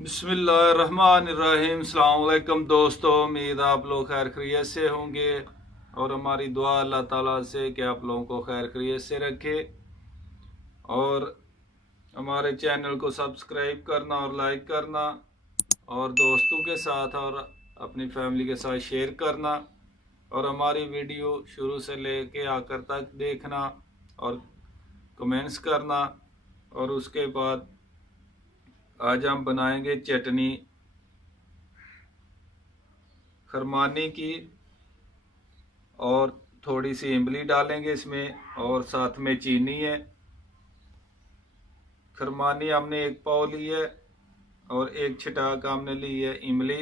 बिस्मिल्लाहिर्रहमानिर्रहीम। अस्सलाम वालेकुम दोस्तों, उम्मीद आप लोग खैर खैरियत से होंगे और हमारी दुआ अल्लाह ताला से कि आप लोगों को खैर खैरियत से रखे और हमारे चैनल को सब्सक्राइब करना और लाइक करना और दोस्तों के साथ और अपनी फैमिली के साथ शेयर करना और हमारी वीडियो शुरू से लेके आखिर तक देखना और कमेंट्स करना। और उसके बाद आज हम बनाएंगे चटनी खरमानी की और थोड़ी सी इमली डालेंगे इसमें और साथ में चीनी है। खरमानी हमने 1 पाव ली है और 1 छिटाक हमने ली है इमली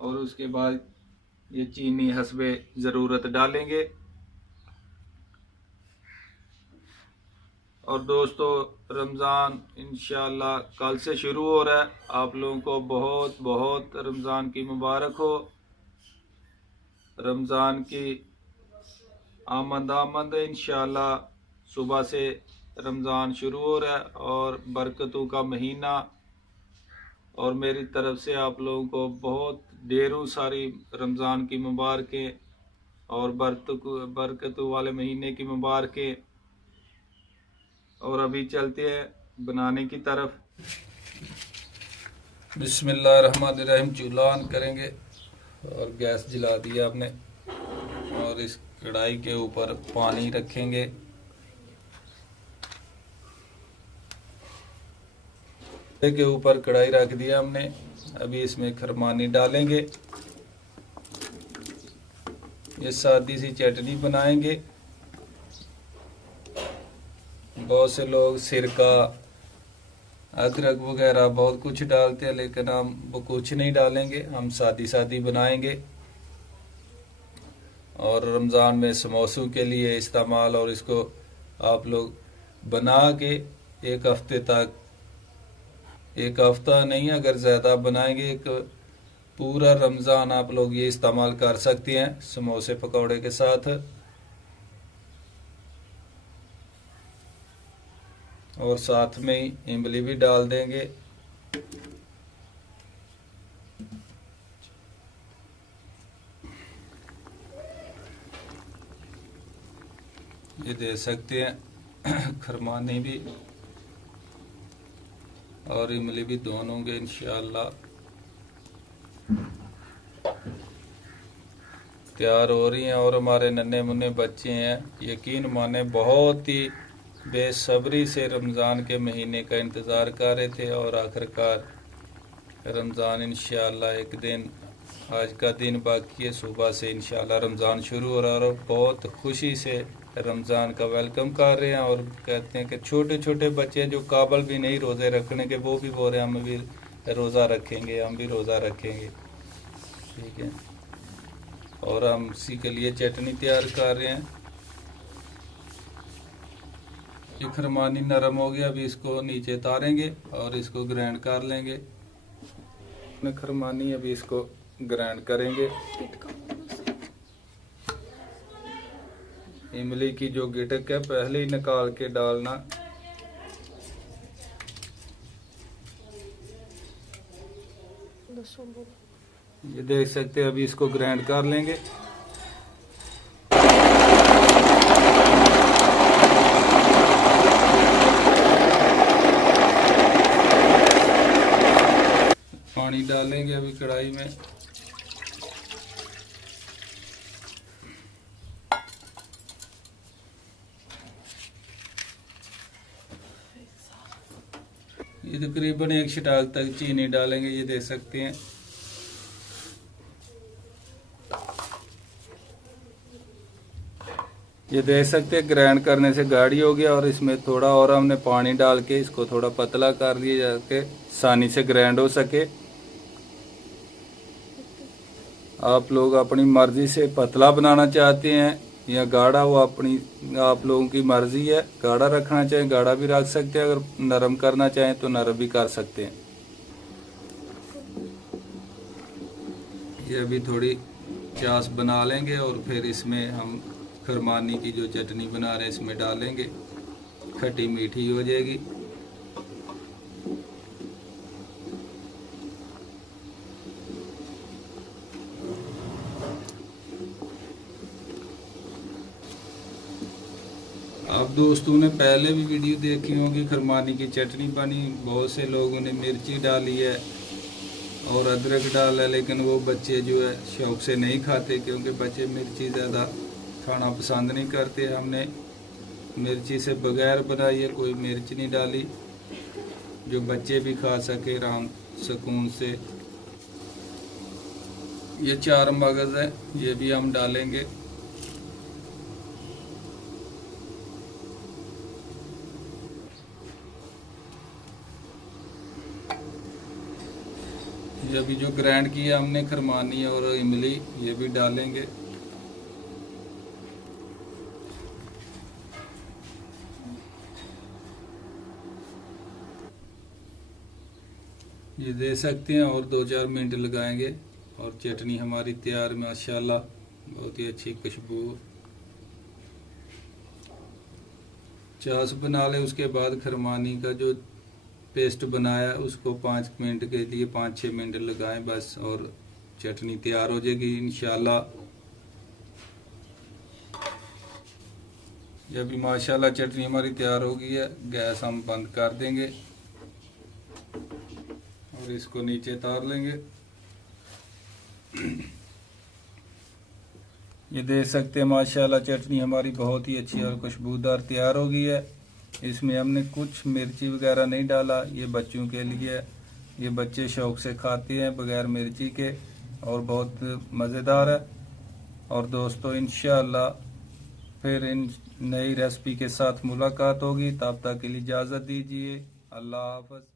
और उसके बाद ये चीनी हस्बे ज़रूरत डालेंगे। और दोस्तों, रमज़ान इंशाल्लाह कल से शुरू हो रहा है। आप लोगों को बहुत बहुत रमज़ान की मुबारक हो। रमज़ान की आमद इंशाल्लाह। सुबह से रमज़ान शुरू हो रहा है और बरकतों का महीना और मेरी तरफ से आप लोगों को बहुत ढेरों सारी रमज़ान की मुबारकें और बरकतों वाले महीने की मुबारकें। और अभी चलते हैं बनाने की तरफ। बिस्मिल्लाहिर्रहमानिर्रहीम। चूल्हा ऑन करेंगे और गैस जला दिया आपने और इस कढ़ाई के ऊपर पानी रखेंगे। के ऊपर कढ़ाई रख दिया हमने। अभी इसमें खरमानी डालेंगे। ये सादी सी चटनी बनाएंगे। बहुत से लोग सिरका अदरक वगैरह बहुत कुछ डालते हैं, लेकिन हम वो कुछ नहीं डालेंगे। हम सादी सादी बनाएंगे और रमज़ान में समोसों के लिए इस्तेमाल। और इसको आप लोग बना के एक हफ्ता नहीं, अगर ज़्यादा बनाएंगे एक पूरा रमज़ान आप लोग ये इस्तेमाल कर सकते हैं समोसे पकौड़े के साथ। और साथ में ही इमली भी डाल देंगे। ये दे सकते हैं खरमानी भी और इमली भी दोनों के इंशाअल्लाह तैयार हो रही हैं। और हमारे नन्हे मुन्ने बच्चे हैं, यकीन माने बहुत ही बेसब्री से रमज़ान के महीने का इंतज़ार कर रहे थे और आखिरकार रमज़ान इंशाअल्लाह एक दिन, आज का दिन बाकी है, सुबह से इंशाअल्लाह रमज़ान शुरू हो रहा है। और बहुत खुशी से रमज़ान का वेलकम कर रहे हैं और कहते हैं कि छोटे छोटे बच्चे जो काबिल भी नहीं रोज़े रखने के, वो भी बोल रहे हैं हम भी रोज़ा रखेंगे, हम भी रोज़ा रखेंगे। ठीक है। और हम इसी के लिए चटनी तैयार कर रहे हैं। ये खरमानी नरम हो गया, अभी इसको नीचे तारेंगे और इसको ग्राइंड कर लेंगे। खरमानी अभी इसको ग्राइंड करेंगे। इमली की जो गिटक है पहले ही निकाल के डालना। ये देख सकते हैं, अभी इसको ग्राइंड कर लेंगे। पानी डालेंगे अभी कढ़ाई में। ये तकरीबन 1 छिटाक तक चीनी डालेंगे। ये देख सकते हैं। ये देख सकते हैं ग्राइंड करने से गाढ़ी हो गया और इसमें थोड़ा और हमने पानी डाल के इसको थोड़ा पतला कर दिया जाके आसानी से ग्राइंड हो सके। आप लोग अपनी मर्जी से पतला बनाना चाहते हैं या गाढ़ा, वो अपनी आप लोगों की मर्जी है। गाढ़ा रखना चाहें गाढ़ा भी रख सकते हैं, अगर नरम करना चाहें तो नरम भी कर सकते हैं। ये अभी थोड़ी चास बना लेंगे और फिर इसमें हम खरमानी की जो चटनी बना रहे हैं इसमें डालेंगे। खट्टी मीठी हो जाएगी। अब दोस्तों ने पहले भी वीडियो देखी होगी, खरमानी की चटनी बनी, बहुत से लोगों ने मिर्ची डाली है और अदरक डाला है, लेकिन वो बच्चे जो है शौक से नहीं खाते, क्योंकि बच्चे मिर्ची ज़्यादा खाना पसंद नहीं करते। हमने मिर्ची से बगैर बनाई है, कोई मिर्च नहीं डाली, जो बच्चे भी खा सके आराम सुकून से। ये 4 मगज़ है, ये भी हम डालेंगे। ये अभी जो ग्राइंड किया हमने खरमानी और इमली, ये भी डालेंगे। ये दे सकते हैं और 2-4 मिनट लगाएंगे और चटनी हमारी तैयार माशाल्लाह, बहुत ही अच्छी खुशबू। चास बना ले, उसके बाद खरमानी का जो पेस्ट बनाया उसको 5 मिनट के लिए 5-6 मिनट लगाएं बस, और चटनी तैयार हो जाएगी इंशाल्लाह। जब भी माशाल्लाह चटनी हमारी तैयार हो गई है, गैस हम बंद कर देंगे और इसको नीचे उतार लेंगे। ये देख सकते हैं माशाल्लाह चटनी हमारी बहुत ही अच्छी और खुशबूदार तैयार हो गई है। इसमें हमने कुछ मिर्ची वगैरह नहीं डाला, ये बच्चों के लिए है, ये बच्चे शौक से खाते हैं बगैर मिर्ची के और बहुत मज़ेदार है। और दोस्तों इंशाअल्लाह फिर इन नई रेसिपी के साथ मुलाकात होगी, तब तक के लिए इजाज़त दीजिए। अल्लाह हाफ़िज़।